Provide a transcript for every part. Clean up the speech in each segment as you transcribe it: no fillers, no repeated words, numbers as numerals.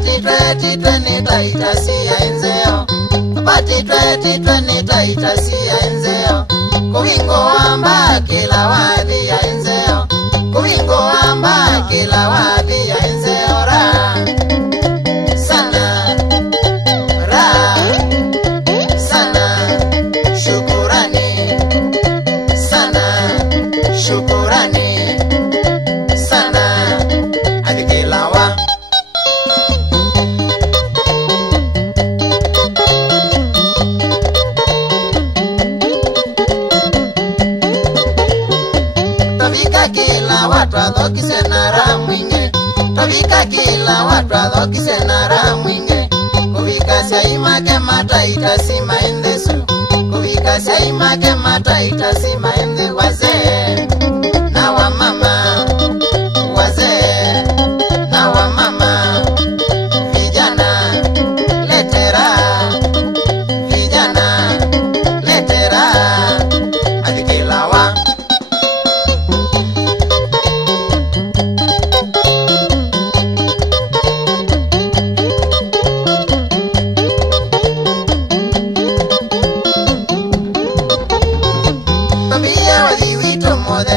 titwe nitaita siya enzeo. Titwe nitaita siya enzeo. Kuwingo wamba kila wadhi ya enzeo. Kuwingo wamba kila wadhi ya enzeo ra. Sana ra. Sana shukurani. Sana shukurani. Sana adikilawa. Tabika kila watu adhokise na raha mwinge. Tabika kila watu adhokise na raha mwinge. Kuvika saimake mataita sima endesu. Kuvika saimake mataita sima ende wazee na wamama. Wazee na wamama. Vijana letera. Vijana letera. Adikilawa.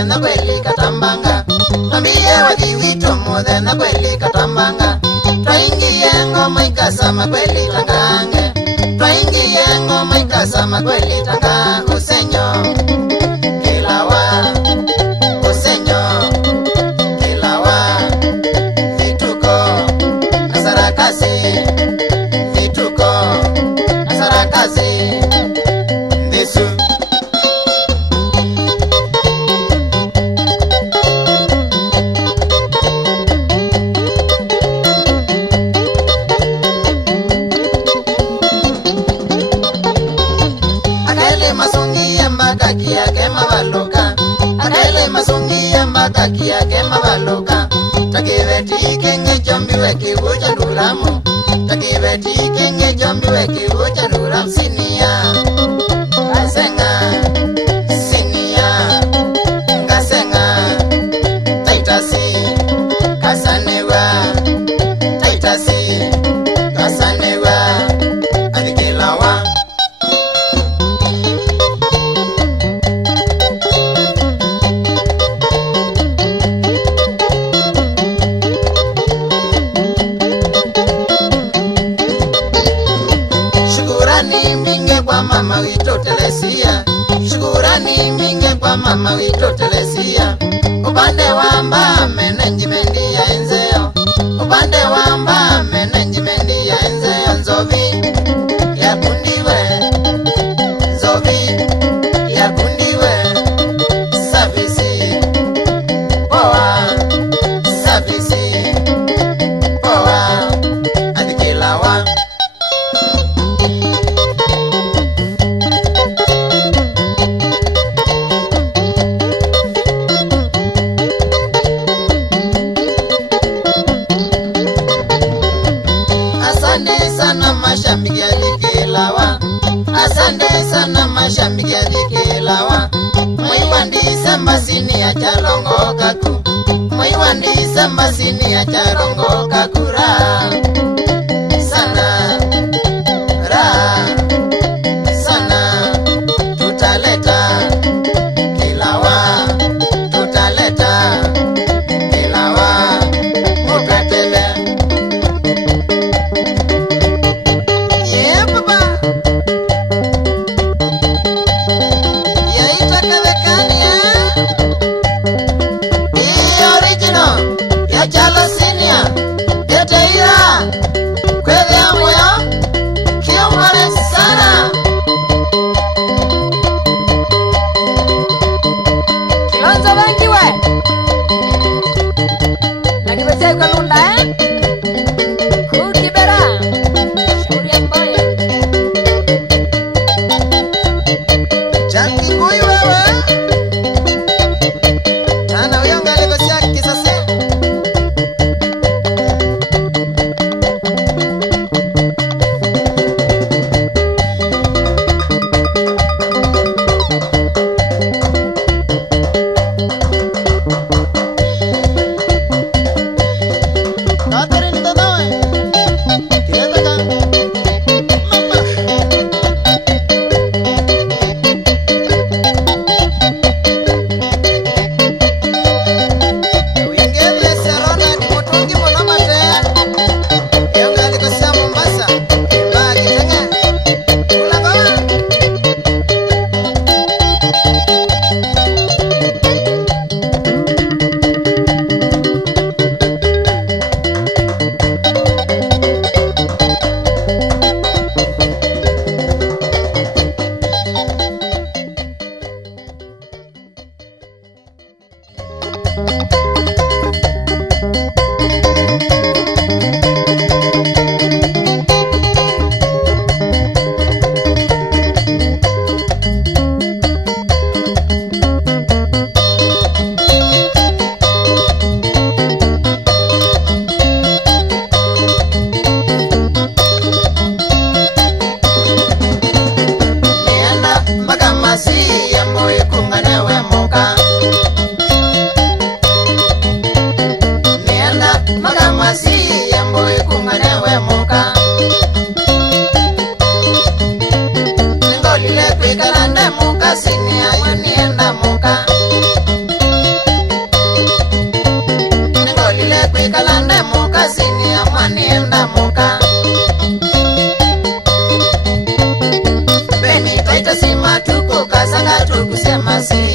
Na kweli katambanga. Tambia wadiwito mode na kweli katambanga. Twaingie ngoma ikasama kweli tangange. Twaingie ngoma ikasama kweli tanga. Usenyo kilawa. Usenyo kilawa. Vituko asarakasi. Vituko asarakasi. Ndesu kia kema baloka. Akele masongia mbata kia kema baloka. Takibeti kenye jombi weki uja nuramu. Takibeti kenye jombi weki uja nuramu. Sinia Kasenga. Sinia Kasenga. Taitasi Kasanewa. Taitasi Kasanewa. Adikilawa. Shukurani minge kwa mama wito telesia. Shukurani minge kwa mama wito telesia. Upande wamba menenjimendi ya enzeo. Upande wamba menenjimendi ya enzeo. Nzovi ya kundiwe. Nzovi ya kundiwe. Savisi poa. Savisi poa. Adikilawa. Asante sana mashabiki adikilawa. Asante sana mashabiki adikilawa. Mwiwa Disemba sini ya chalongo kaku. Mwiwa Disemba sini ya chalongo kakura. Sana ra. Sana tutaleta kilawa. Tutaleta kilawa. Mukatele. Original ya Chalo Senior Teteira muka Beni taita sima tuko kasanga tukusema si